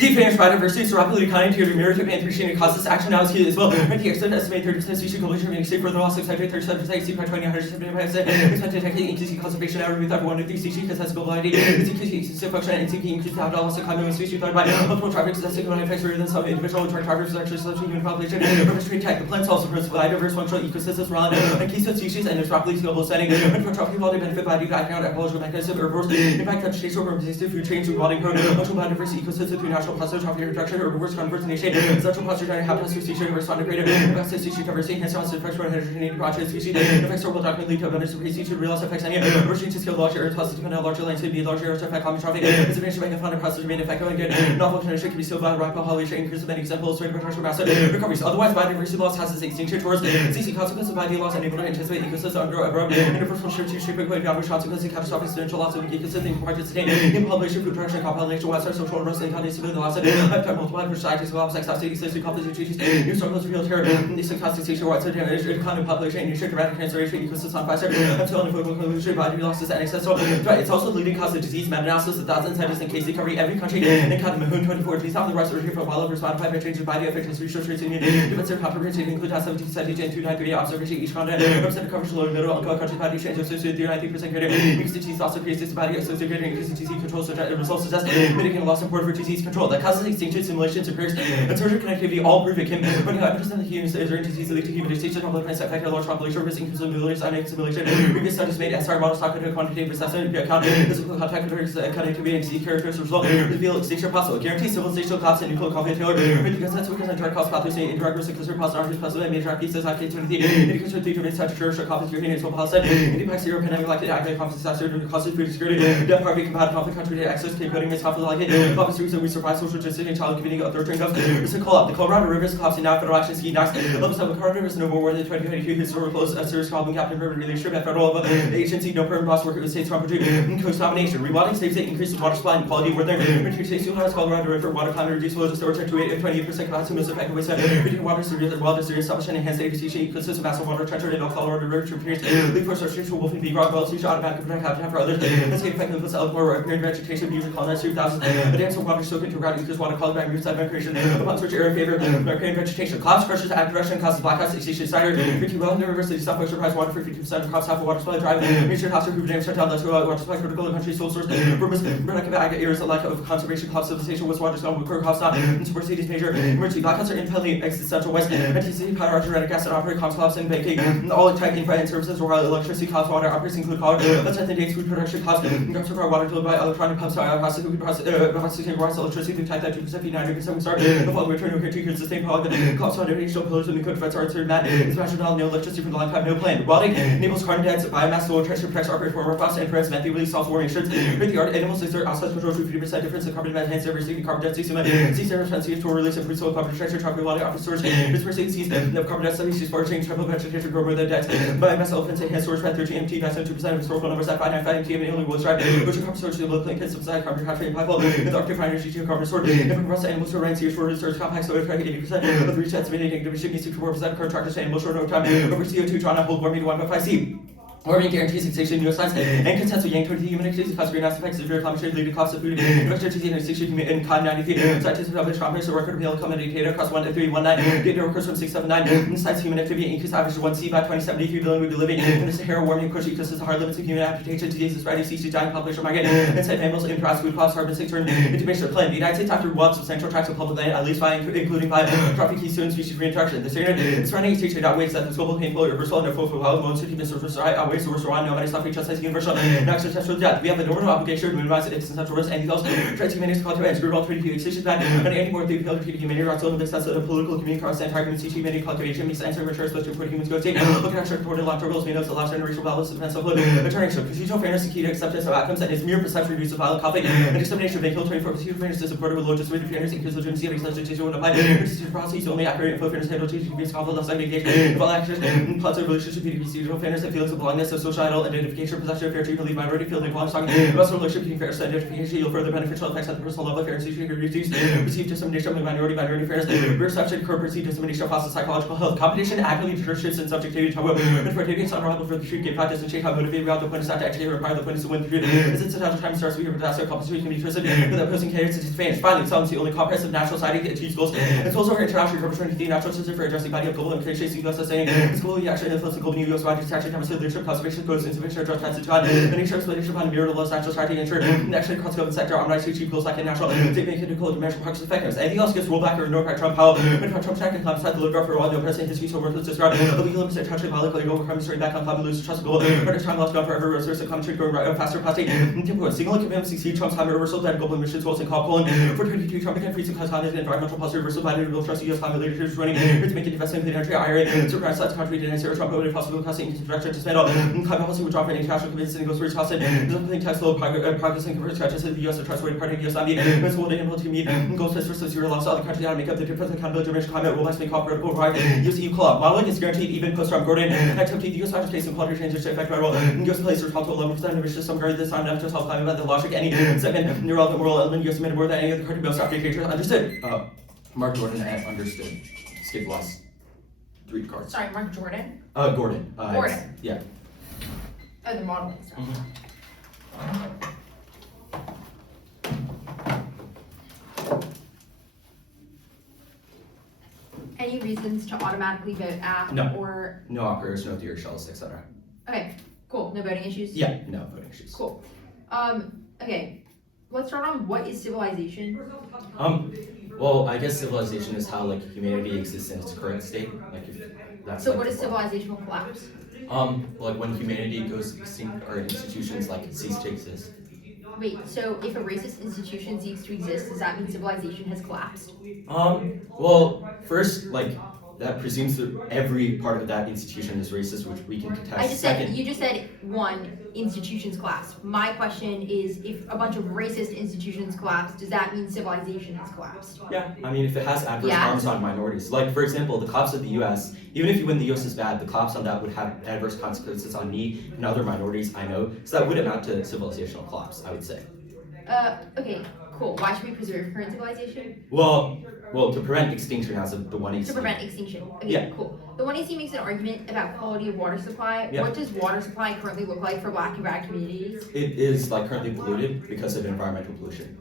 Deep biodiversity is rapidly declining due to narrative and appreciating causes. Action now is key as well. The extent estimated 30% species completion remaining safe for the loss of 37% exceed by 2075%. Expected technique increasing conservation out with one of these species accessibility. It's increasing function and seeking increased habitat loss of common species thought by multiple traffic possessing one effects rather than some individual attract targets actually such a human population. Purpose to attack the plants also provide diverse functional ecosystems around and keystone species and its rapidly scalable setting. And for trophic quality benefit by the economic ecological mechanism herbivores. Impact vegetation over resistant food chains involving functional biodiversity ecosystems through natural process trophic reduction herbivores conservation. Central cluster giant habitats for species respond to greater effects of species diversity enhance response to effects for heterogeneity project species. Effects will document lead to abundance of species to realize effects any emerging to scale larger areas plus dependent on larger landscape be larger areas to affect common trophic. As a nation by found a process remain effective and good. Novel condition can be sealed by rapid population increase of many examples of potential massive recoveries. Otherwise, biodiversity loss has its extinction towards CC consequences of biodiversity loss unable to anticipate ecosystems undergo abrupt interpersonal shift to shape equate downward consequences catastrophic substantial loss of ecosystem required to sustain in population food production compilation western social unrest and cognitive stability loss of lifetime multiplied for societies of sex activity existing conflicts species new struggles real terror these stochastic station wide so damage economic population and dramatic transformation ecosystem on fire until unavoidable conclusion biodiversity loss is inaccessible. It's also the leading cause of disease meta-analysis of thousands of studies and case recovery every country and kind of Mahon 24 please have the rest of the from wildlife responded by changes by the effects research rates in defensive comprehensive include 17 studies and 293 observation each continent represent coverage low middle and country body change associated 90% greater increase in disease also creates body associated greater increase in disease control results suggest mitigating loss support for disease control that causes extinction simulations appears and social connectivity all prove it can 25% of the humans is in disease lead to human extinction of the plants affect a large population risk increase abilities and simulation previous studies made SR models talk to quantitative assessment account physical contact connectivity and disease characters result reveal extinction possible guarantee civilizational collapse and nuclear conflict failure with the consent to indirect cause pathways and indirect risk inclusive positive arms possible and major pieces like activity indication to determine such church or conflict European and policy impacts Europe pandemic like the active conflict disaster causes food security death poverty combative conflict country to access capability mis conflict like it conflict series we survive social justice and child community authoritarian government risk call up the Colorado River is collapsing now federal action ski next level 7 Colorado River is no more than 2022 historical serious problem captain river leadership at federal level agency no permanent boss worker with states property coast domination rewilding saves it increases water supply and quality where there reduce states utilize Colorado River water climate reduce flow to storage to 28% capacity most effective waste reduce water series water series establish and enhance ecosystem ecosystem massive water treasure in all Colorado River tributaries lead for search to wolf and bee grog wells to automatic protect habitat for others escape effective puts out more appearing vegetation beaver colonize 3000 a dance of water soak into ground because water quality by root side migration upon search area in favor of creating vegetation clouds pressures active direction causes blackouts extinction cider 50 well in the river city southwest surprise water for 50% of crops half of water supply drive nature house or dams shut down let's go water supply critical in country sole source purpose productive ag areas like of conservation cloud civilization was water stone with core costs not and support cities major emergency blackouts are independently existential west anti-city power generatic gas and operate comps clouds and banking all attacking and services or electricity costs water operates include power let's set the dates food production costs and for water delivered by electronic pumps process food process electricity through type that 2% 90% we start the following return here to sustain power the cost on additional pillars and the code feds are certain that is national no electricity from the long time no plan welding enables carbon dioxide biomass low transfer protects operate for more costs and prevents methane release software insurance with the art animals exert outside control to 50% difference in carbon dioxide diversity carbon density C7% to release and soil carbon structure tropical water office storage dispersing seas of carbon dioxide species foraging triple vegetation grow with the debts biomass elephants enhanced storage by 13 MT by 72% of historical numbers at 595 MT and only will strive which are carbon storage to the low plankton subside carbon capture and pipeline with Arctic fire energy to carbon storage and from across animals to rain sea short research complex so attract 80% of the reach estimated negative shipping 64% current tractors to animal short over time over CO2 drawn on hold warming to 1.5 C. Warming guarantees extinction neuroscience and consents with yang 20 human activities cause greenhouse effects severe climate change leading costs of food electricity and extinction in CON 93 scientists published conference or record real common data across 1 to 319 data occurs from 679 science human activity increased average to 1C by 2073 billion would be living in the Sahara warming push ecosystem hard limits of human adaptation diseases spreading species dying population market insect mammals impasse food costs carbon 6 turn integration of plant the United States after one substantial tracts of public land at least by including by trophic keystone species reintroduction the surrounding extinction outweighs that the global painful irreversible and full wild most of the surface outweighs the worst around nobody suffering just as universal next to death. We have the normal obligation to minimize its essential risk and else tries humanity culture and spiritual treaty extinction back and any more through treaty humanity rights on the sense of the political community across the entire community humanity cultivation makes answer mature supposed to put humans go take look at our reported electoral we know the last generation balance defense of attorney so procedural fairness is key to acceptance of outcomes and its mere perception reduces violent conflict and dissemination of vehicle 24 procedural fairness is supported with low just with fairness increases legitimacy of legislation when applied procedural process only accurate info fairness handle change conflict less engagement if all actions plots of relationship procedural fairness and feelings of belonging strongness of societal identification, possession of fair treatment, lead minority field equality, talking about the relationship between fairness and identification, yield further beneficial effects at the personal level, fairness, receive dissemination of minority fairness, perception, perceived dissemination of positive psychological health, competition, actively shifts in subjectivity, and for taking unreliable for the truth, give practice, and shape how motivated we are. The point is not to actually require the point is to win the truth. As it's a time starts, we have a disaster competition can be twisted with opposing candidates to advantage. Finally, some the only comprehensive national society that achieves goals, and also our international representing the natural system for addressing body of global and chasing US saying it's globally actually influencing global US bodies to actually demonstrate leadership, conservation, goals, insufficient address transit time, and ensure explanation upon the mirror of the national society, ensure actually across the government sector on rights to achieve goals like in national, state making to call to measure practice effectiveness. Anything else gets rolled back or ignored by Trump, how when Trump check and climate side the look for all the president history so worthless described the legal limits actually politically overcome straight back on climate lose trust goal, but time lost gone forever, resource of commentary going right faster plastic, single commitment CC Trump's climate reversal that global emissions goals and call Poland for 22 Trump can free some climate and environmental policy reversal by the trust US climate leadership running to make an investment in the country IRA to grant such country to zero Trump voted possible costing into direction to settle climate policy would drop in international commitments and goes for its cost and something text low progress and converts to the US a trustworthy party of US Army is holding able to meet goals for zero loss other countries to make up the difference in accountability to climate will actually cooperate override US EU club modeling is guaranteed even post Trump Gordon activity the US factors facing quality changes to affect my role US place responsible 11% of emissions some guard this time after self climate about the logic any segment irrelevant moral element US made more than any other country most after creatures understood. Mark Jordan understood. Skip the last 3 cards. Sorry, Mark Jordan? Gordon. Gordon. Yeah. Oh, the modeling stuff. Any reasons to automatically vote app No. or No operators, no theory shells, etc. okay, cool. No voting issues? Yeah, no voting issues. Cool. Okay. Let's start on what is civilization? Well, I guess civilization is how like humanity exists in its current state. Like if that's So like what is civilizational collapse? like when humanity goes extinct or institutions like cease to exist. Wait, so if a racist institution ceases to exist, does that mean civilization has collapsed? Well, first, like, that presumes that every part of that institution is racist, which we can contest. You just said one, institutions collapse. My question is, if a bunch of racist institutions collapse, does that mean civilization has collapsed? Yeah, I mean, if it has adverse harms on minorities. Like, for example, the collapse of the US, even if you win the US is bad, the collapse on that would have adverse consequences on me and other minorities I know. So that would amount to civilizational collapse, I would say. Okay, cool. Why should we preserve current civilization? Well, to prevent extinction as of the 1AC. To prevent extinction. Okay, yeah. Cool. The 1AC makes an argument about quality of water supply. Yeah. What does water supply currently look like for Black and Brown communities? It is like currently polluted because of environmental pollution.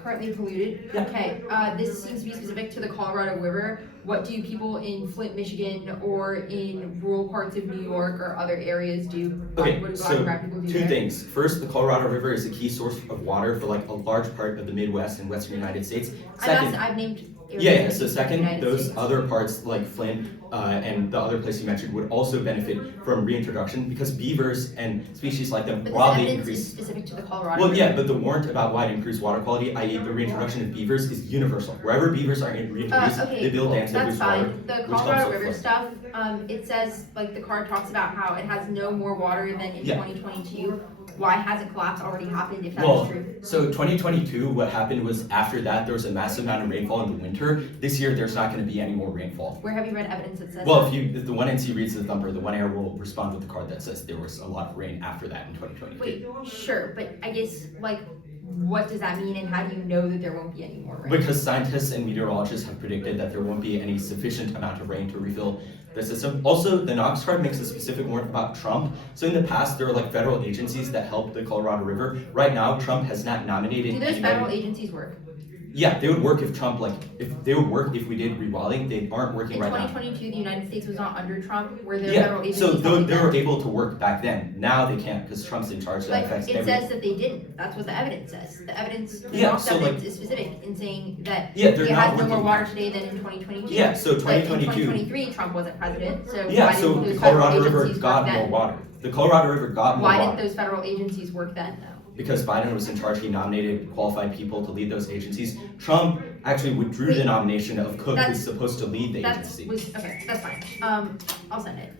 Currently polluted? Yeah. Okay, this seems to be specific to the Colorado River. What do people in Flint, Michigan, or in rural parts of New York or other areas do? Okay, what do Black so and Brown people do 2 there? things. First, the Colorado River is a key source of water for like a large part of the Midwest and Western United States. Second, I've named areas yeah, in so the second, United those States. other parts like Flint and the other place you mentioned would also benefit from reintroduction because beavers and species like them But broadly this evidence increase. is specific to the Colorado Well, River. yeah, but the warrant about why it improves water quality, i.e. the reintroduction of beavers, is universal. Wherever beavers are reintroduced, Okay, they build cool. dams that That's boost water, fine. The which helps Colorado with River flood. stuff, it says, like, the card talks about how it has no more water than in Yeah. 2022. Why hasn't collapse already happened if that Well, is true? so 2022, what happened was after that, there was a massive amount of rainfall in the winter. This year, there's not going to be any more rainfall. Where have you read evidence that says Well, that? if the 1NC reads the thumper, the 1AR will respond with the card that says there was a lot of rain after that in 2022. Wait, sure, but I guess, like, what does that mean and how do you know that there won't be any more rain? Because scientists and meteorologists have predicted that there won't be any sufficient amount of rain to refill the system. Also, the Knox card makes a specific warrant about Trump. So in the past, there were like federal agencies that helped the Colorado River. Right now, Trump has not nominated Do those anybody. federal agencies work? Yeah, they would work if Trump, they would work if we did rewilding. They aren't working In right now. 2022, the United States was not under Trump. Were there Yeah, federal agencies? so helping they them? were able to work back then. Now they can't because Trump's in charge. That But affects it every. says that they didn't. That's what the evidence says. The evidence, the Yeah, Knox so, evidence is specific in saying that Yeah, they're it not has no more working. water today than in 2022. Yeah, so But in 2022. 2023, Trump wasn't president, so Yeah, why so didn't the those federal Colorado River agencies got work more then? water. The Colorado River got more Why water. didn't those federal agencies work then, though? Because Biden was in charge, he nominated qualified people to lead those agencies. Trump actually withdrew the nomination of Cook, who's supposed to lead the agency. Okay, that's fine. I'll send it.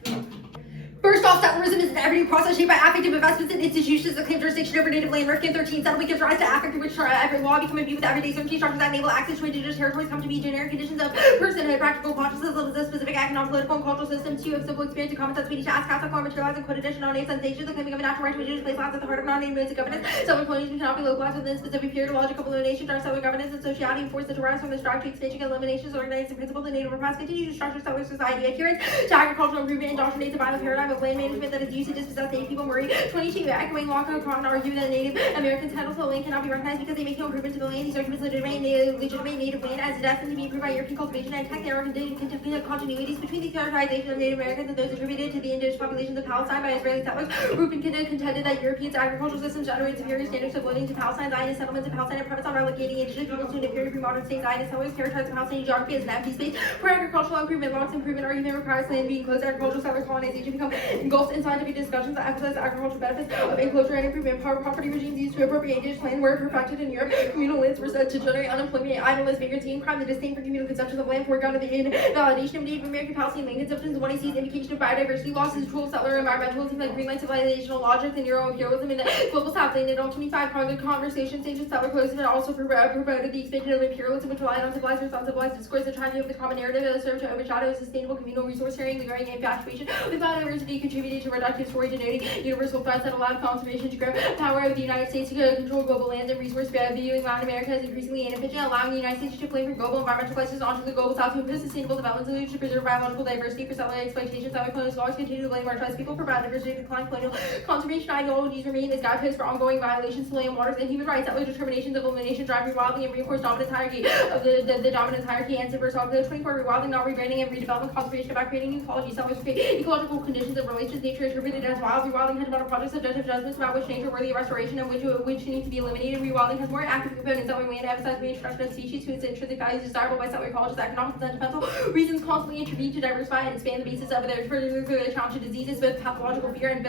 First off, settlerism is an everyday process shaped by affective investments in institutions that claim jurisdiction over native land. Rifkin 13, settlement gives rise to affect in which every law become imbued with everyday certainty structures that enable access to indigenous territories come to be generic conditions of personhood, practical consciousness of the specific economic, political, and cultural system. 2, of simple experience and common sense, we need to ask how to form materialize and quote addition non-native sensations, the claiming of a natural right to indigenous place lands at the heart of non-native modes of governance. Settler colonialism cannot be localized within a specific period of logical elimination. Our settler governance and sociality and force that derives from the strive to expansion and eliminations organized in principle the native repast continue to structure settler society adherence to agricultural improvement indoctrinates a violent paradigm of land management that is used to dispossess native people. Murray 22, echoing Walker Cotton argue that Native Americans' title to the land cannot be recognized because they make no improvement to the land. These arguments legitimate native land as destined to be improved by European cultivation and tech. There are continuities between the characterization of Native Americans and those attributed to the indigenous populations of Palestine by Israeli settlers. Rupin contended that Europeans' agricultural systems generate superior standards of living to Palestine. Zionist settlements in Palestine and premise on relocating indigenous people to an inferior pre-modern state. Zionist settlers characterize the Palestinian geography as an empty space for agricultural improvement. Long's improvement argument requires land being closed. Agricultural settler colonization become engulfed in scientific discussions that emphasize agricultural benefits of enclosure and improvement. Property regimes used to appropriate indigenous land were perfected in Europe. Communal lands were said to generate unemployment, idleness, vagrancy, and crime. The disdain for communal conceptions of land foregone of the invalidation of Native American Palestinian land conceptions. One sees indication of biodiversity losses, cruel settler environmentalism, like Greenland civilizational logic, and Euro-imperialism in the global South. Landed all 25 conversations, ancient settler closes had also promoted the expansion of imperialism, which relied on civilized versus uncivilized discourse. The tragedy of the common narrative that served to overshadow sustainable communal resource sharing. The growing infatuation with biodiversity contributed to reductive story denoting universal threats that allowed conservation to grow. Power of the United States to control global lands and resource viewing Latin America as increasingly inefficient, allowing the United States to blame for global environmental crisis onto the global South to impose sustainable development solutions to preserve biological diversity for settler exploitation. Settler colonial scholars continue to blame marginalized people for biodiversity decline. Colonial conservation ideologies remain as guideposts for ongoing violations to land, waters, and human rights. Settler determinations of elimination drive rewilding and reinforce dominance hierarchy of the dominance hierarchy and subverse of the 24 rewilding, not rebranding, and redevelopment conservation about creating new ecology. Settlers create ecological conditions of relations nature interpreted as wild. Rewilding has about a project subjective judgments about which nature worthy of restoration and which need to be eliminated. Rewilding has more active components that we emphasize reintroduction of species whose intrinsic values desirable by settler ecologists, economic and sentimental reasons constantly intervene to diversify and expand the basis of their further challenge to diseases, both pathological fear and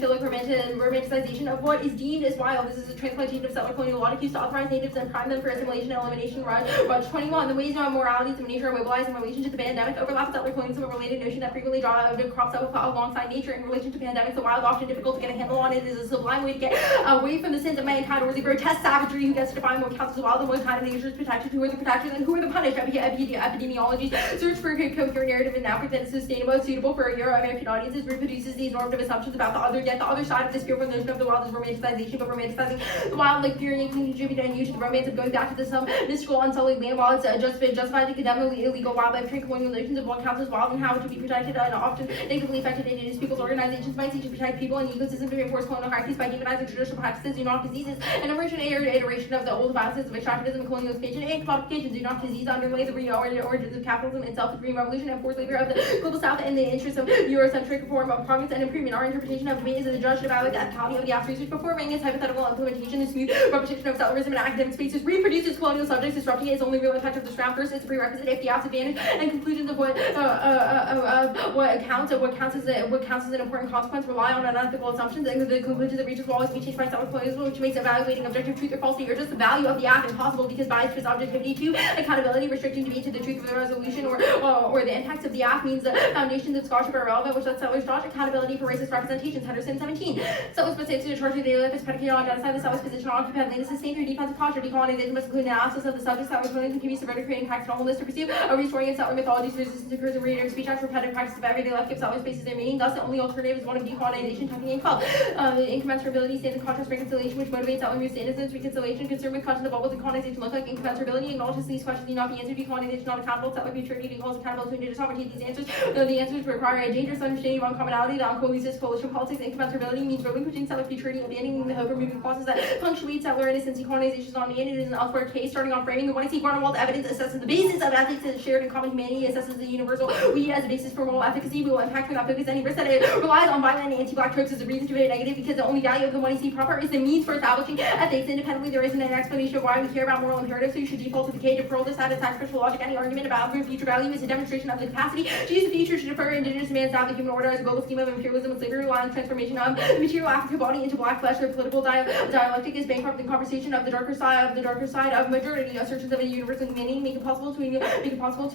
philic romanticization of what is deemed as wild. This is a transplantation of settler colonial logic used to authorize natives and prime them for assimilation and elimination. Raj 21. The ways of moralities of nature are mobilized in relation to the pandemic. Overlap with settler colonialism, a related notion that frequently crops up alongside nature in relation to pandemics. The wild, often difficult to get a handle on, it is a sublime way to get away from the sins of mankind, or the grotesque savagery who gets to define what counts as wild and what kind of nature is protected, who are the protectors and who are the punished. Epidemiology search for a coherent narrative in Africa that is sustainable and suitable for Euro-American audiences, reproduces these normative assumptions about the other, yet the other side of this fearful notion of the wild is romanticization, but romanticizing the wild like fearing can contribute and use the romance of going back to some mystical unsullied land while it's justified to condemn illegal wildlife trade. Colonial notions of what counts as wild and how to be protected and often negatively affected indigenous people's organizations might seek to protect people and ecosystems to reinforce colonial hierarchies by demonizing traditional practices, zoonotic diseases, an emergent iteration of the old biases of extractivism and colonial expansion and commodification. Zoonotic disease underlay the origins of capitalism itself, the Green Revolution, and forced labor of the global South in the interest of Eurocentric form of progress and improvement. Our interpretation of debate is the judge about the ethicality of the after research performing its hypothetical implementation. The smooth repetition of settlerism in academic spaces reproduces colonial subjects, disrupting its only real impact of the ground. First, it's a prerequisite if the advantage and conclusions of what counts as an important consequence rely on unethical assumptions, and the conclusions that reaches will always be changed by settler colonialism, which makes evaluating objective truth or falsity or just the value of the act impossible because bias to objectivity to accountability, restricting debate to the truth of the resolution or the impacts of the act means the foundations of scholarship are irrelevant, which lets settlers dodge accountability for racist representations. Henderson 17. Settlers must answer to charge of daily life is predicated on genocide. The settlers' position on occupied land is sustained through defensive posture. Decolonization must include analysis of the subjects that colonialism can be subverted, creating facts and wholeness to pursue a restoring of settler mythologies. Resistance occurs in reader speech acts, repetitive practices of everyday life give settler spaces their meaning. Thus, the only alternative is one of decolonization, tucking in cult. Incommensurability stands in contrast to reconciliation, which motivates settler moves to innocence. Reconciliation, concerned with questions of what will decolonization look like. Incommensurability acknowledges these questions need not be answered. Decolonization not accountable. Settler futurity calls accountable to indigenous sovereignty. These answers, though the answers require a dangerous understanding of uncommonality, the uncohesive coalition politics. Incommensurability means relinquishing settler futurity, abandoning the hope, removing clauses that punctuate settler innocence. Decolonization is on the end. It is an elsewhere case, starting on framing the one see Garnerwald evidence, assesses the basis of ethics and shared in common humanity, assesses the universal we as a basis for moral efficacy. We will impact without focus any risk that it relies on violent and anti-black tropes as a reason to be negative, because the only value of the one see proper is the means for establishing ethics. Independently, there isn't an explanation of why we care about moral imperatives, so you should default to the K to pearl this out of sacrificial logic. Any argument about future value is a demonstration of the capacity to use the future to defer indigenous demands out of the human order as a global scheme of imperialism and slavery, rely on transformation of the material African body into black flesh. Their political dialectic is bankrupt. The conversation of the darker side of modernity. Assertions of a universal humanity make it possible to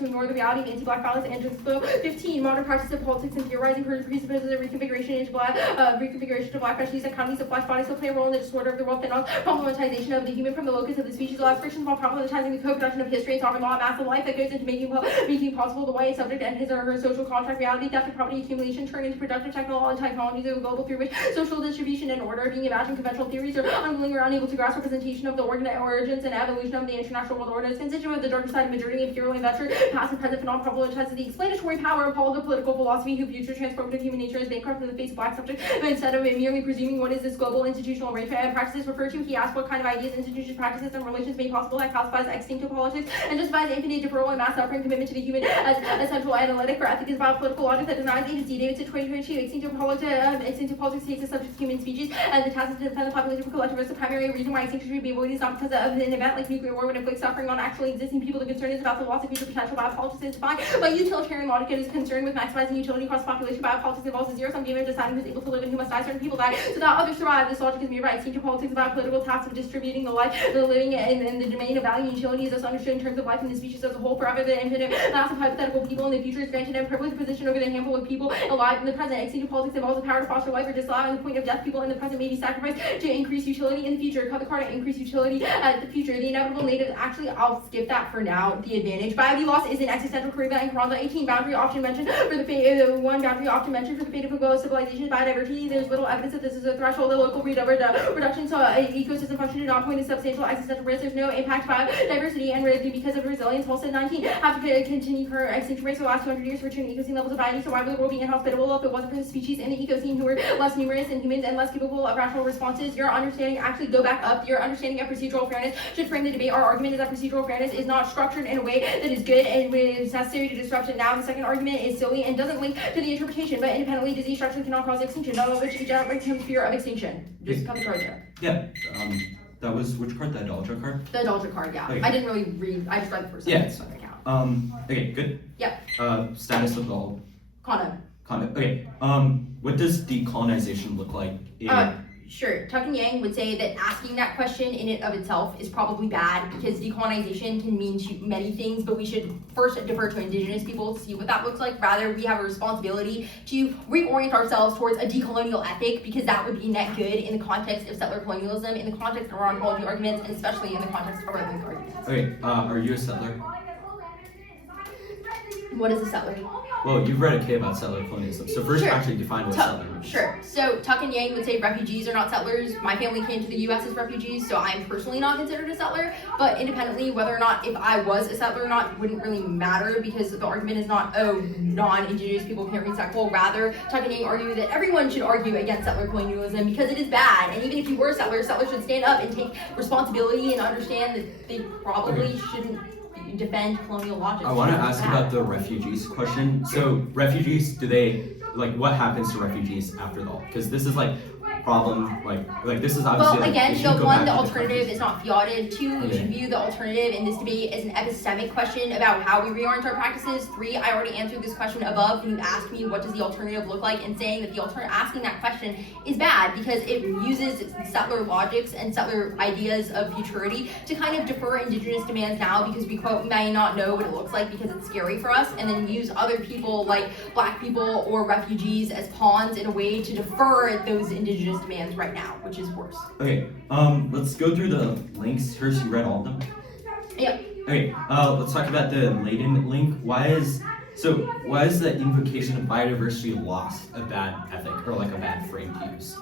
ignore the reality of anti-black violence and just 15. Modern practice of politics and theory rising presupposes a reconfiguration to black flesh. These economies of flesh bodies will play a role in the disorder of the world, and problematization of the human from the locus of the species. Allows frictions while problematizing the co-production of history and sovereign law, mass of life that goes into making possible the way a subject and his or her social contract reality, theft of property accumulation turn into productive technologies of a global through which social distribution and order being imagined. Conventional theories are unwilling or unable to grasp representation of the origins and evolution of the international world order. It's constituent of the darker side of modernity, imperial adventure, past and present phenomenon problematizes the explanatory power of political philosophy, who future transformative human nature is bankrupt in the face of black subject, but instead of merely presuming what is this global institutional arrangement and practices referred to, he asks what kind of ideas, institutions, practices, and relations made possible that classifies extinctive politics and justifies infinite deferral and mass suffering, commitment to the human as essential analytic for ethics, biopolitical logic that denies agency. Davidson 2022, extinctive politics takes the subject of human species and the task to defend the population for collective risk. The primary reason why extinction should be avoided is not because of an event like nuclear war would inflict suffering on actually existing people. The concern is about the loss of future potential. Biopolitics is defined by utilitarian logic. It is concerned with maximizing utility across the population. Biopolitics involves a zero-sum game of deciding who's able to live and who must die. Certain people die so that others survive. This logic is mirrored by extinctive politics about political tasks of distributing the life, the living, and the domain of value and utility is thus understood in terms of life and the species as a whole. Forever, the infinite mass of hypothetical people in the future is granted a privileged position over the handful of people alive in the present. Extinctive politics involves the power to foster life or disallow. And the point of death, people in the present may be sacrificed to increase utility in the future. Cut the card and increase utility at the future. The inevitable native. Actually, I'll skip that for now. The advantage. Biodiversity loss is an existential career event in Corona 18. Boundary often mentioned for the fate of one boundary often mentioned for the fate of a global civilization. Biodiversity. There's little evidence that this is a threshold. The local reduction to ecosystem function do not point to substantial existential risk. There's no impact to biodiversity and risk because of resilience. Holstein 19. Have to continue current extinction rates for the last 200 years to return ecosystem levels of biodiversity. Survival will be inhospitable if it wasn't for the species in the ecosystem who were less numerous than humans and less capable of rational responses. Your understanding actually go back up. Your understanding of procedural fairness should frame the debate. Our argument is that procedural fairness is not structured in a way that is good and it is necessary to disrupt it now. The second argument is silly and doesn't link to the interpretation, but independently disease structure cannot cause extinction, none of which becomes fear of extinction. Just cut the card there. Yeah. That was which card? The Adultra card? The Adultra card, yeah. Okay. I didn't really read. I just read the first sentence, so that count. Okay, good. Yep. Status of all. Condom. Okay. What does decolonization look like? Sure. Tuck and Yang would say that asking that question in and of itself is probably bad because decolonization can mean many things, but we should first defer to indigenous people to see what that looks like. Rather, we have a responsibility to reorient ourselves towards a decolonial ethic because that would be net good in the context of settler colonialism, in the context of our ontology arguments, and especially in the context of our link arguments. Okay, are you a settler? What is a settler? Well, you've read a K about settler colonialism, so first actually define what settler means. Sure. So Tuck and Yang would say refugees are not settlers. My family came to the U.S. as refugees, so I'm personally not considered a settler. But independently, whether or not if I was a settler or not wouldn't really matter because the argument is not, oh, non-indigenous people can't resettle. Rather, Tuck and Yang argue that everyone should argue against settler colonialism because it is bad. And even if you were a settler, settlers should stand up and take responsibility and understand that they probably shouldn't defend colonial logic. I want to ask about the refugees question. So refugees, what happens to refugees after all? Because this is problem, like this is obviously. Well, again, the alternative is not fiated. 2, we should view the alternative in this debate as an epistemic question about how we reorient our practices. 3, I already answered this question above when you asked me what does the alternative look like, and saying that asking that question is bad because it uses settler logics and settler ideas of futurity to kind of defer indigenous demands now because we quote may not know what it looks like because it's scary for us, and then use other people like black people or refugees as pawns in a way to defer those indigenous demands right now, which is worse. Okay, let's go through the links. First, you read all of them? Yep. Okay, let's talk about the Leiden link. Why is the invocation of biodiversity loss a bad ethic or a bad frame to use?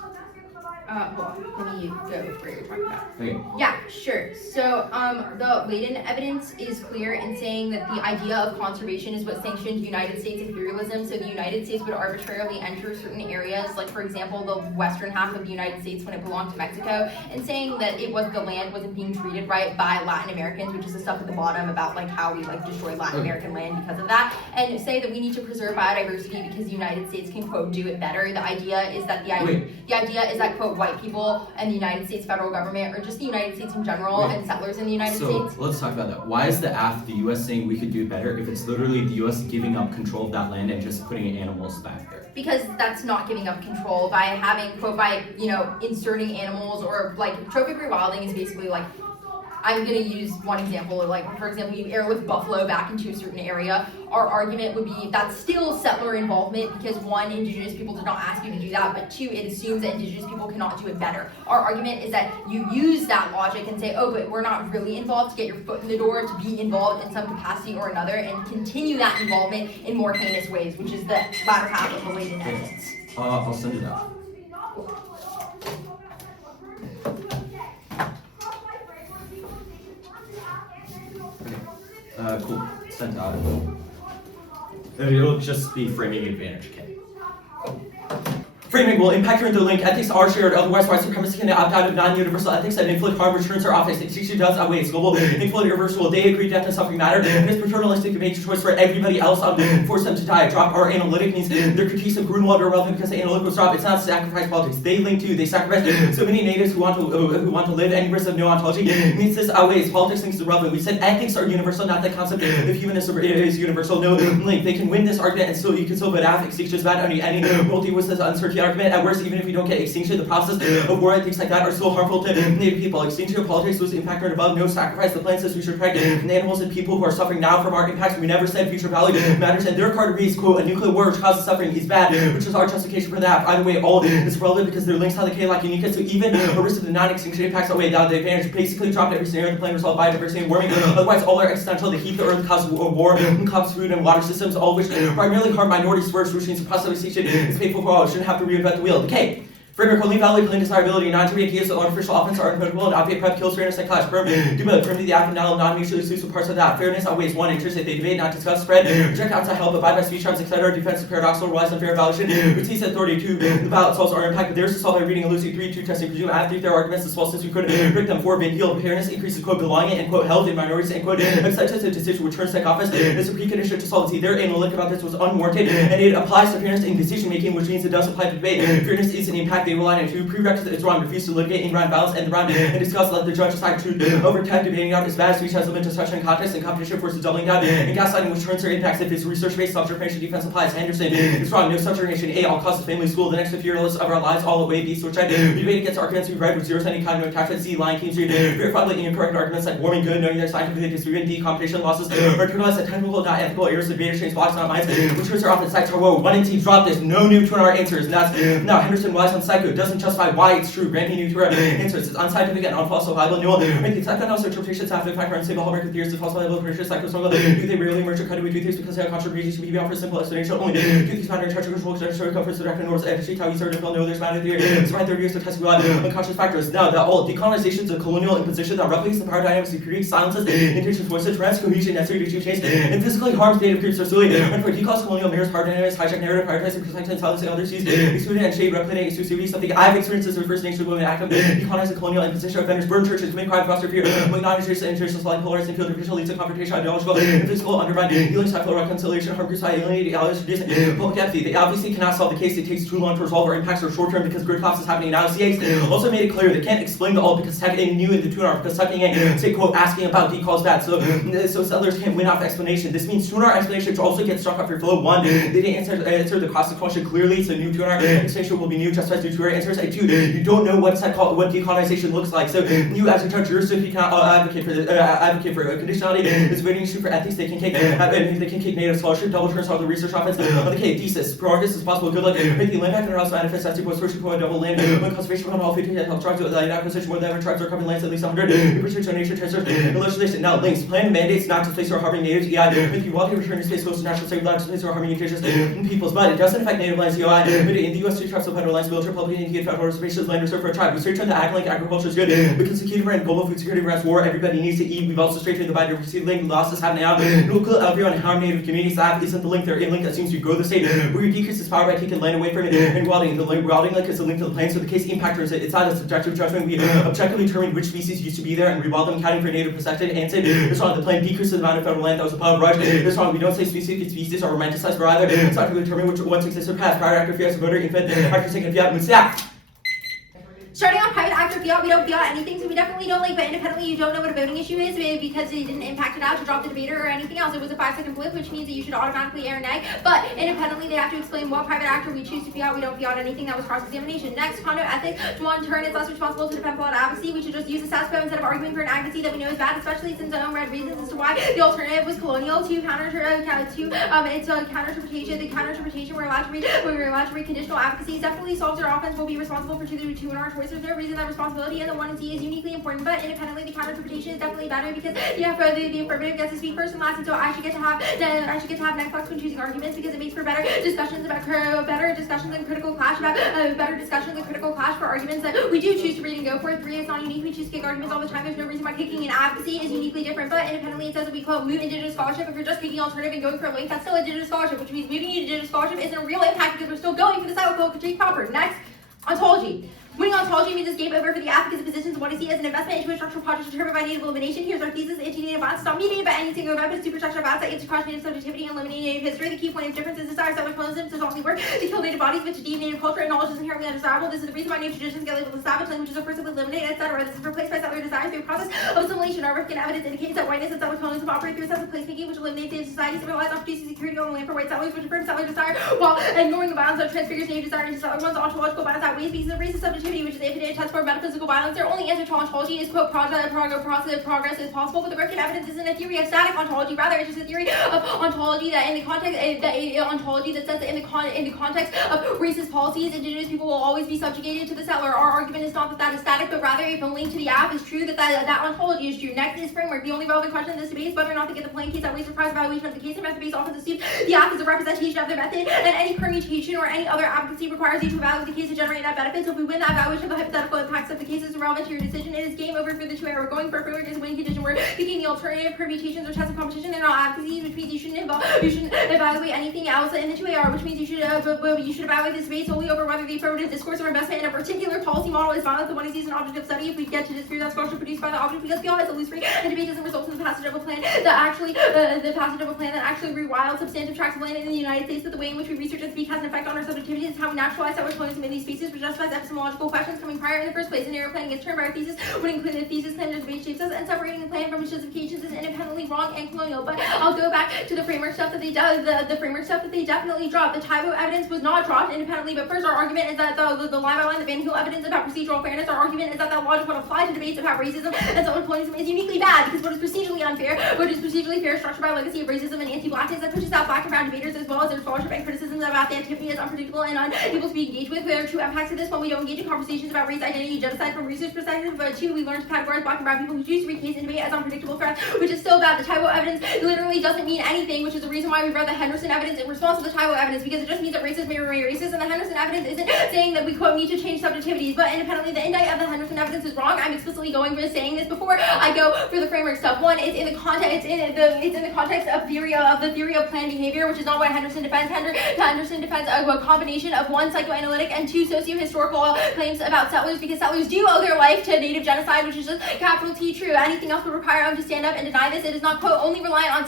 Hold on, let me go where you're talking about. Okay. Yeah, sure. So, the Leiden evidence is clear in saying that the idea of conservation is what sanctioned United States imperialism. So the United States would arbitrarily enter certain areas, like for example, the western half of the United States when it belonged to Mexico, and saying that the land wasn't being treated right by Latin Americans, which is the stuff at the bottom about how we destroy Latin American land because of that, and say that we need to preserve biodiversity because the United States can quote do it better. The idea is that quote white people and the United States federal government, or just the United States in general, and settlers in the United States. So let's talk about that. Why is the U.S. saying we could do it better if it's literally the U.S. giving up control of that land and just putting animals back there? Because that's not giving up control by having, quote, by, inserting animals or trophic rewilding is basically I'm going to use one example, like, for example, you airlift buffalo back into a certain area. Our argument would be that's still settler involvement because one, indigenous people did not ask you to do that, but two, it assumes that indigenous people cannot do it better. Our argument is that you use that logic and say, oh, but we're not really involved, to get your foot in the door, to be involved in some capacity or another, and continue that involvement in more heinous ways, which is the latter half of the latent evidence. I'll send it out. Okay. Cool. Sent out. It'll just be framing advantage K. Framing will impact your link. Ethics are shared, otherwise white supremacy can opt out of non-universal ethics and inflict harm, returns our office. Extinction does outweigh its global, influent, irreversible. They agree death and suffering matter, and it's paternalistic to make a choice for everybody else, force them to die. Drop our analytic means their critiques of Grunwald are relevant because the analytic was dropped. It's not sacrifice politics. They link to, they sacrifice so many natives who want to live. Any risk of no ontology means this outweighs. Politics links is relevant. We said ethics are universal, not the concept of humanism is universal. No link. They can win this argument and still you can still put out extinction is bad. Any multi with this uncertainty argument. At worst, even if we don't get extinction, the process of war and things like that are still harmful to Native people. Extinction of politics was impact and above, no sacrifice. The plan says we should protect animals and people who are suffering now from our impacts. We never said future value matters, and their card reads, quote, a nuclear war which causes suffering is bad, which is our justification for that. Either way, all is relevant because their links how the K like uniqueness. So even a risk of the non-extinction impacts outweigh the advantage. Basically dropped every scenario in the plan resolved biodiversity and warming. Otherwise, all are existential. They heat the earth, cause war, and cause food and water systems, all of which primarily harm minorities, worse, which means suppressive extinction is painful for all. We shouldn't have to reinvent the wheel. K. Framework only value plain desirability, non-to-be ideas of artificial offense are inevitable, and obviate prep kills fairness and clash. Do both. Firmly the affidavit non-mutually exclusive parts of that. Fairness outweighs one interest if they debate, not discuss, spread, reject outside help, abide by speech terms, etc. Defense is paradoxical, relies on fair evaluation, which sees authority. 2. The ballot solves our impact, but theirs is solved by reading and losing. 3. 2. Testing presume after their arguments as well since we couldn't break them. 4. Been healed. Fairness increases quote belonging and quote health in minorities and quote acceptance of decision which turns tech office is a precondition to solvency. Their analytic about this was unwarranted, and it applies to fairness in decision making, which means it does apply to debate. Fairness is an impact they rely on. 2. Prerequisite is wrong. Refuse to litigate in round balance and the round and discuss. Let the judge decide truth over time. Debating out is bad. Speech has limited discussion and context, and competition forces doubling down and gaslighting, which turns their impacts if it's research-based. Subjugation defense applies. Henderson is wrong. No subjugation. A. All causes family school. The next 50 years of our lives all away. B. Switch. We debate against arguments we read with zero any kind of attachment. C. Lying King Street. Verifiably incorrect arguments like warming good, knowing their scientifically disproven. D. Competition losses are internalized at technical, not ethical errors. Advantage change blocks, not minds, which turns are often sites. Whoa, 1 and T drop this. No new to our answers. And that's now Henderson relies on psycho. Doesn't justify why it's true. Granting new to our answers is unscientific and unfalsifiable. No, right? The exact analysis interpretations have to factor in stable hallmark of theories, the falsifiable approaches, psychosocial. Do they rarely merge or cut away two things because they have contributions to be beyond for simple explanation only? Do these matter in charge of control, story comforts, the direct and norms, and how you start to know there's matter theory. It's my 30 years to test rely on unconscious factors. Now, that all decolonizations of colonial imposition that replicates the power dynamics of purity, silences, intentions, voices, trans cohesion necessary to achieve change, and physically harms native groups are silly. And for decolonial colonial mirrors, power dynamics, hijack narrative, prioritizing, protecting, silencing others, use excluding and shade, replicating exclusivity, something I've experienced as a First Nation women active, decolonizing colonial imposition of vendors, burn churches, commit crime, foster fear, among non-interest and international selling, polarized and field division, leads to confrontation, ideological, and physical, undermine, healing, cycle, reconciliation, harm, crucify, alienate, allies, reducing, public empathy. They obviously cannot solve the case. It takes too long to resolve. Our impacts are short term because grid collapse is happening now. CX also made it clear they can't explain the all because tagging new in the tuner because tucking in, say, quote, asking about decalls bad. So settlers can't win off explanation. This means tuner explanation to also get struck off your flow. 1, they didn't answer the cost of question clearly, so new tuner explanation will be new just as new tuner answers. And 2, you don't know what decolonization looks like. So you as a judge, you cannot advocate for conditionality. It's voting issue for ethics. They can kick native scholarship, double turns on the research office. On the K thesis, progress is possible. Good luck. Make the land back and house manifest as to post-social point double land. When conservation on all 15 help tribes with land acquisition more than ever tribes are covering lands at least 100. Research donation transfers and legislation. Now links. Plan mandates not to place or harming natives. EI. Make you wealthy return to space close to national state lands to place or harming indigenous peoples. But it doesn't affect native lands. EI. But in the U.S. 2 tribes of federal lands, military, public, Indian federal reservations, land reserved for a tribe. We straight turn the ag link agriculture is good because security and global food security grants war. Everybody needs to eat. We've also straight turned the biodiversity link. Losses happening now. Local alveoli on harm native communities. That isn't the link. Their in link assumes you grow the state where you decrease its power by taking land away from it and routing. The routing link is a link to the plan. So the case impactors it's not a subjective judgment. We objectively determine which species used to be there and rewild them, counting for native protected. And say it's wrong. The plan decreases the amount of federal land that was above right. It's wrong. We don't say specific species are romanticized for either. It's not to determine which ones exist or past. Prior active fear as a voter, infant, actor second fiat, and staff. Starting on private actor fiat, we don't fiat anything, so we definitely don't like, but independently you don't know what a voting issue is because it didn't impact it out to drop the debater or anything else. It was a 5-second blip, which means that you should automatically air nay, but independently they have to explain what private actor we choose to fiat. We don't fiat anything. That was cross-examination. Next, condo ethics. To one turn, it's less responsible to defend plot advocacy. We should just use the status quo instead of arguing for an advocacy that we know is bad, especially since our own red reasons as to why the alternative was colonial. To counter-interpretation. The counter-interpretation we're allowed to read conditional advocacy definitely solves our offense. We'll be responsible for two in our choice. There's no reason that responsibility and the 1 and C is uniquely important, but independently the counter-interpretation is definitely better because the affirmative gets to speak first and last, and so I should get to have next box when choosing arguments because it makes for better discussions and critical clash for arguments that we do choose to read and go for. 3, it's not unique. We choose to kick arguments all the time. There's no reason why kicking an advocacy is uniquely different, but independently it says that we quote move indigenous scholarship. If you're just kicking alternative and going for a link, that's still indigenous scholarship, which means moving indigenous scholarship isn't a real impact because we're still going for the cycle critique proper. Next, ontology. Winning ontology means it's game over for the advocates' positions. What I see as an investment into a structural project determined by native elimination. Here's our thesis: anti-native violence is not mediated by any single event, but superstructural violence that aims to crush native subjectivity and eliminate native history. The key point of difference is desire that which Muslims does only work to kill native bodies, but to deem native culture and knowledge is inherently undesirable. This is the reason why native traditions get labeled as savage, languages are forcibly eliminated, etc. This is replaced by settler desires through a process of assimilation. Our African evidence indicates that whiteness and settler colonialism operate through a sense of placemaking, which eliminates native societies and relies on producing security on the land for white settlers, which affirms settler desire while ignoring the violence that transfigures native desire into settler ones. Ontological violence outweighs because of racist subjectivity, which is infinite test for metaphysical violence. Their only answer to ontology is quote progress is possible, but the Rifkin evidence isn't a theory of static ontology. Rather, it's just a theory of ontology that in the context ontology that says that in the context of racist policies, indigenous people will always be subjugated to the settler. Our argument is not that is static, but rather if a link to the app is true, that ontology is true. Next is framework. The only relevant question in this debate is whether or not to get the plain case outweighs surprise evaluation of the case. The method-based often assumes the app is a representation of the method, and any permutation or any other advocacy requires you to evaluate the case to generate that benefit. So if we win that evaluation of the hypothetical impacts of the case is irrelevant to your decision, it is game over for the 2A. We're going for a framework as a winning condition. We're picking the alternative permutations or tests of competition. They're not advocacies, which means you shouldn't evaluate anything else in the 2AR, which means you should evaluate this debate solely over whether the affirmative discourse or investment in a particular policy model is violent. The one is an object of study. If we get to dispute that scholarship produced by the object, because beyond it's illusory, the debate doesn't result in the passage of a plan that actually rewild substantive tracts of land in the United States, but the way in which we research and speak has an effect on our subjectivity. It's how we naturalize settler colonialism in these spaces, which justifies epistemological questions coming prior in the first place. Scenario planning is termed by our thesis, when including the thesis claim that debate shapes us, and separating the plan from its justifications is independently wrong and colonial. But I'll go back to the framework stuff that they the framework stuff that they definitely dropped. The Tybo evidence was not dropped independently, but first our argument is that the line by line, the Van Heel evidence about procedural fairness, our argument is that logic would apply to debates about racism and settler colonialism is uniquely bad because what is procedurally unfair, what is procedurally fair, structured by a legacy of racism and anti-blackness that pushes out black and brown debaters as well as their scholarship and criticisms about the activity as unpredictable and unable to be engaged with. There are two impacts of this. One, we don't engage in conversations about race, identity, genocide from research perspective, but two, we learn to categorize black and brown people who choose to read case and debate as unpredictable threats, which is still bad. The Tybo evidence literally doesn't mean anything, which is the reason why we read the Henderson evidence in response to the Tybo evidence, because it just means that racists may remain racist, and the Henderson evidence isn't saying that we quote need to change subjectivities, but independently the indict of the Henderson evidence is wrong. I'm explicitly going for saying this before I go for the framework stuff. One, it's in the context of the theory of planned behavior, which is not what Henderson defends. Henderson defends a combination of one, psychoanalytic, and two, socio-historical claims about settlers, because settlers do owe their life to native genocide, which is just capital T true. Anything else would require them to stand up and deny this. It is not quote only reliant on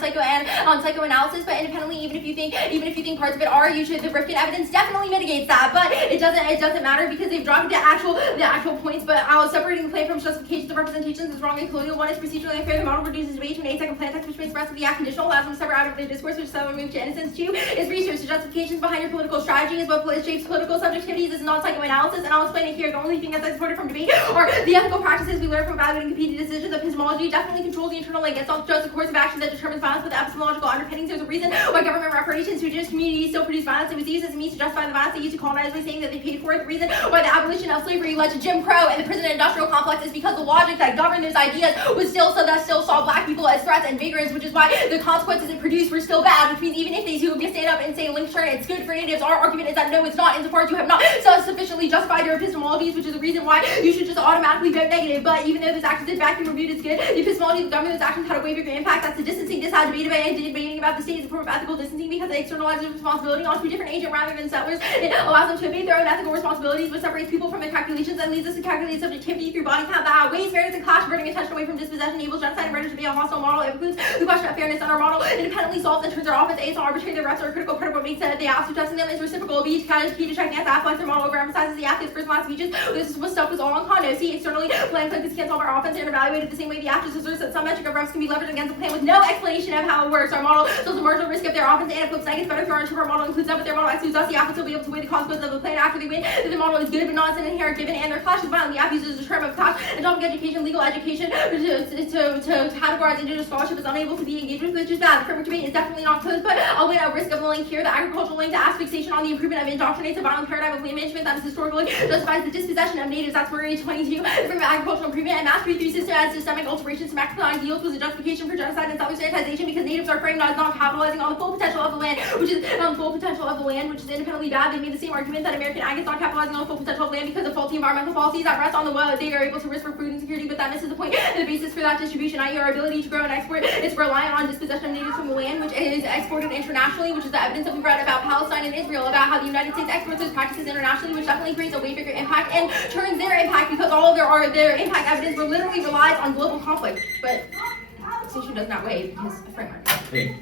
psychoanalysis, but independently, even if you think parts of it are, the Rifkin evidence definitely mitigates that. But it doesn't matter because they've dropped the actual points. But separating the claim from justifications of representations is wrong and colonial. One is procedurally unfair. The model reduces debate to an 8-second plan text, which makes the rest of the act conditional, allows them to separate out of the discourse, which settler moved to innocence. Two is research. The justifications behind your political strategy is what shapes political subjectivities. This is not psychoanalysis, and I'll explain it here. The only thing that's supported from debate are the ethical practices we learn from evaluating competing decisions. Epistemology definitely controls the internal link. It's not just a course of action that determines violence, but the epistemological underpinnings. There's a reason why government reparations to indigenous communities still produce violence. It was used as a means to justify the violence they used to colonize by saying that they paid for it. The reason why the abolition of slavery led to Jim Crow and the prison industrial complex is because the logic that governed those ideas was still saw black people as threats and vagrants, which is why the consequences it produced were still bad, which means even if they do stand up and say link turn, it's good for natives, our argument is that no, it's not, insofar as you have not sufficiently justified your epistemologies, which is the reason why you should just automatically vote negative. But even though those actions in fact be reviewed as good, the epistemology of the government's actions had a way bigger impact. That's the distancing, debate debating about the state as a form of ethical distancing because it externalizes responsibility onto a different agent rather than settlers. It allows them to evade their own ethical responsibilities, which separates people from their calculations and leads us to calculate subjectivity through body count that outweighs fairness and clash, averting attention away from dispossession, enables genocide and murder to be a hostile model. It includes the question of fairness, and our model independently solves and turns our offense A is arbitrary. The refs are a critical part of what makes it. The ask to testing them is reciprocal. B to kind of key to checking as afflex their model overemphasizes the active first and last speeches. This stuff was all on condo. See, externally, plan focus can't solve our offense and evaluated the same way the actors asserts that some metric of refs can be leveraged against a plan with no explanation of how it works. Our model shows the marginal risk of their offense and it flips negative. Better if our interpreter model includes that, but their model excludes us. The athletes will be able to weigh the consequences of a plan after they win. That the model is good but not as an inherent given, and their clash is violent. The app uses the term of clash and topic education, legal education to categorize indigenous scholarship is unable to be engaged with, which is bad. The framework debate is definitely not closed, but I'll win at risk of the link here. The agricultural link to ask fixation on the improvement of indoctrinates a violent paradigm of land management that is historically justifies the dispossession of natives. That's where 22. The framework of agricultural improvement and mastery through system as systemic alterations to maximize yields was a justification for genocide and settler sanitization because natives are framed as not capitalizing on the full potential of the land, which is independently bad. They made the same argument that American ag is not capitalizing on the full potential of land because of faulty environmental policies that rest on the well. They are able to risk for food insecurity, but that misses the point. The basis for that distribution, i.e. our ability to grow and export, is reliant on dispossession of natives from the land, which is exported internationally, which is the evidence that we've read about Palestine and Israel, about how the United States exports those practices internationally, which definitely creates a way bigger impact and turns their impact because all of their impact evidence literally relies on global conflict. But extinction does not weigh because of framework. Okay.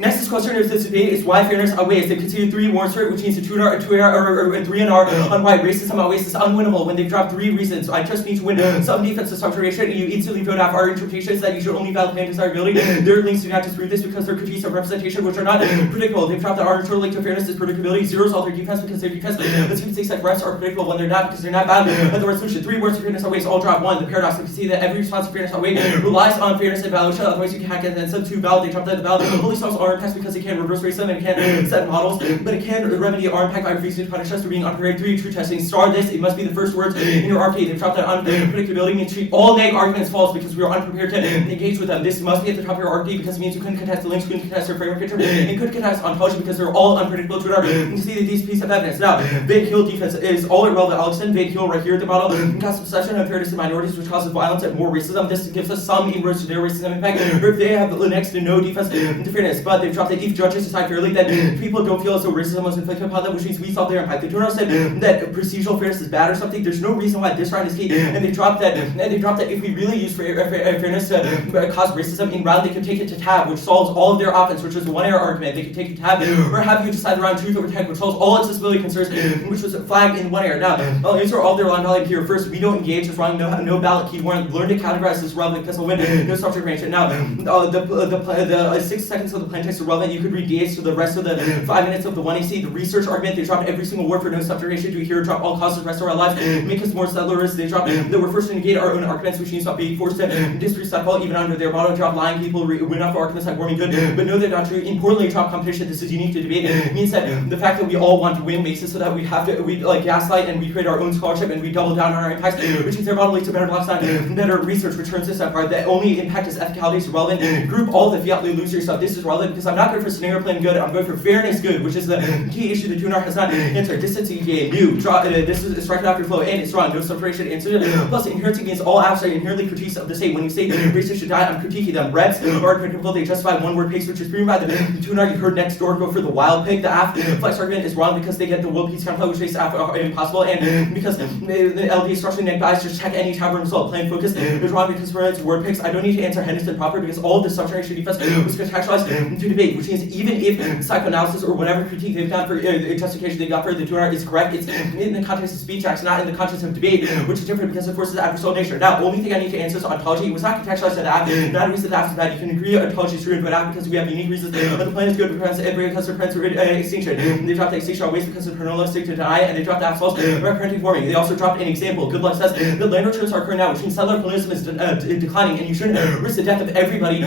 Next question of this debate is why fairness outweighs. They consider 3 warrants for it, which means a 3 and R on why racism outweighs is unwinnable when they've dropped 3 reasons. So I just need to win some defensive structuration, and you instantly vote off our interpretations that you should only valid plan desirability. Their links do not disprove this because their critiques of representation, which are not predictable. They've dropped the arbitral link to fairness is predictability. Zeros all their defense because their defense. Let's even say refs are predictable when they're not because they're not bad. But the resolution 3 warrants for fairness outweighs all drop 1. The paradox. You can see that every response to fairness outweighs relies on fairness and valuation. Otherwise you can't get then sub 2 valid. They dropped that valid. Only songs are tests because they can't reverse racism and it can't set models, but it can remedy our impact by refusing to punish us for being unprepared. 3 true testing. Star this. It must be the first words in your RP. They've dropped that unpredictability and treat all neg arguments false because we are unprepared to engage with them. This must be at the top of your RP because it means you couldn't contest the links, couldn't contest your framework picture, and couldn't contest ontology because they're all unpredictable to our. You can see that these pieces of evidence. Now, vague heel defense is all irrelevant. I'll extend vague heel right here at the bottom. Cause obsession and fairness in minorities, which causes violence and more racism. This gives us some inroads to their racism impact. Or if they have the next to no defense to fairness, but they've dropped that if judges decide fairly, then people don't feel as though racism was inflicted upon them, which means we solve their impact. They do not say that procedural fairness is bad or something. There's no reason why this round is key, and they dropped that. If we really use fairness to cause racism in round, they can take it to tab, which solves all of their offense, which is a 1 error argument. They can take it to tab, or have you decide the round truth over tech, which solves all accessibility concerns, which was flagged in 1 error. Now, I'll answer all their line value here. First, we don't engage this wrong. No ballot key warrant. Learn to categorize this relevant because we'll win. No structure range. Now, the 6 seconds of the plain text are relevant. You could read DH to the rest of the 5 minutes of the 1AC. The research argument, they dropped every single word for no subjugation. Do we hear drop all causes rest of our lives, make us more settlers. They dropped that we're first to negate our own arguments, which means not being forced to disrespectful even under their motto. Drop lying people, win off arguments like warming good, but no, they're not true. Importantly, drop competition. This is unique to debate. It means that the fact that we all want to win makes it so that we like gaslight and we create our own scholarship and we double down on our impacts, which means their model leads to better lifestyle, better research, which turns this apart. The only impact is ethicality is relevant. Group all the fiat loser stuff. This is relevant because I'm not good for scenario plan good. I'm good for fairness good, which is the key issue the tuner has not answered. Distance EJ new. This is strike after flow and it's strong. No separation answer. Plus, inherency means all abstract inherently critiques of the state. When you say racists should die, I'm critiquing them. Reps are critical. They justify one word pace, which is proven by the tuner. You heard next door go for the wild pig. The flex argument is wrong because they get the world peace counterplay, which makes impossible, and because the LD structurally neg bias just check any tab result. Plain focus is wrong because it's word picks. I don't need to answer Henderson proper because all of the subterranean defense was contextualized to debate, which means even if psychoanalysis or whatever critique they've done for justification they got for the tuner is correct, it's in the context of speech acts, not in the context of debate, which is different because it forces adversarial nature. Now, only thing I need to answer is ontology. It was not contextualized to that. Not a reason that is bad. You can agree ontology is true and bad because we have unique reasons. But the plan is good because it prevents extinction. They dropped the extinction always because of paternalistic to deny, and they dropped the absolutes parenting warming. They also dropped an example. Good luck says the land returns are occurring now, which means settler colonialism is declining, and you shouldn't risk the death of everybody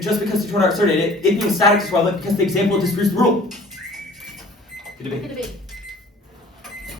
just because the tuner asserted it. It being static is relevant because the example disproves the rule. Good debate.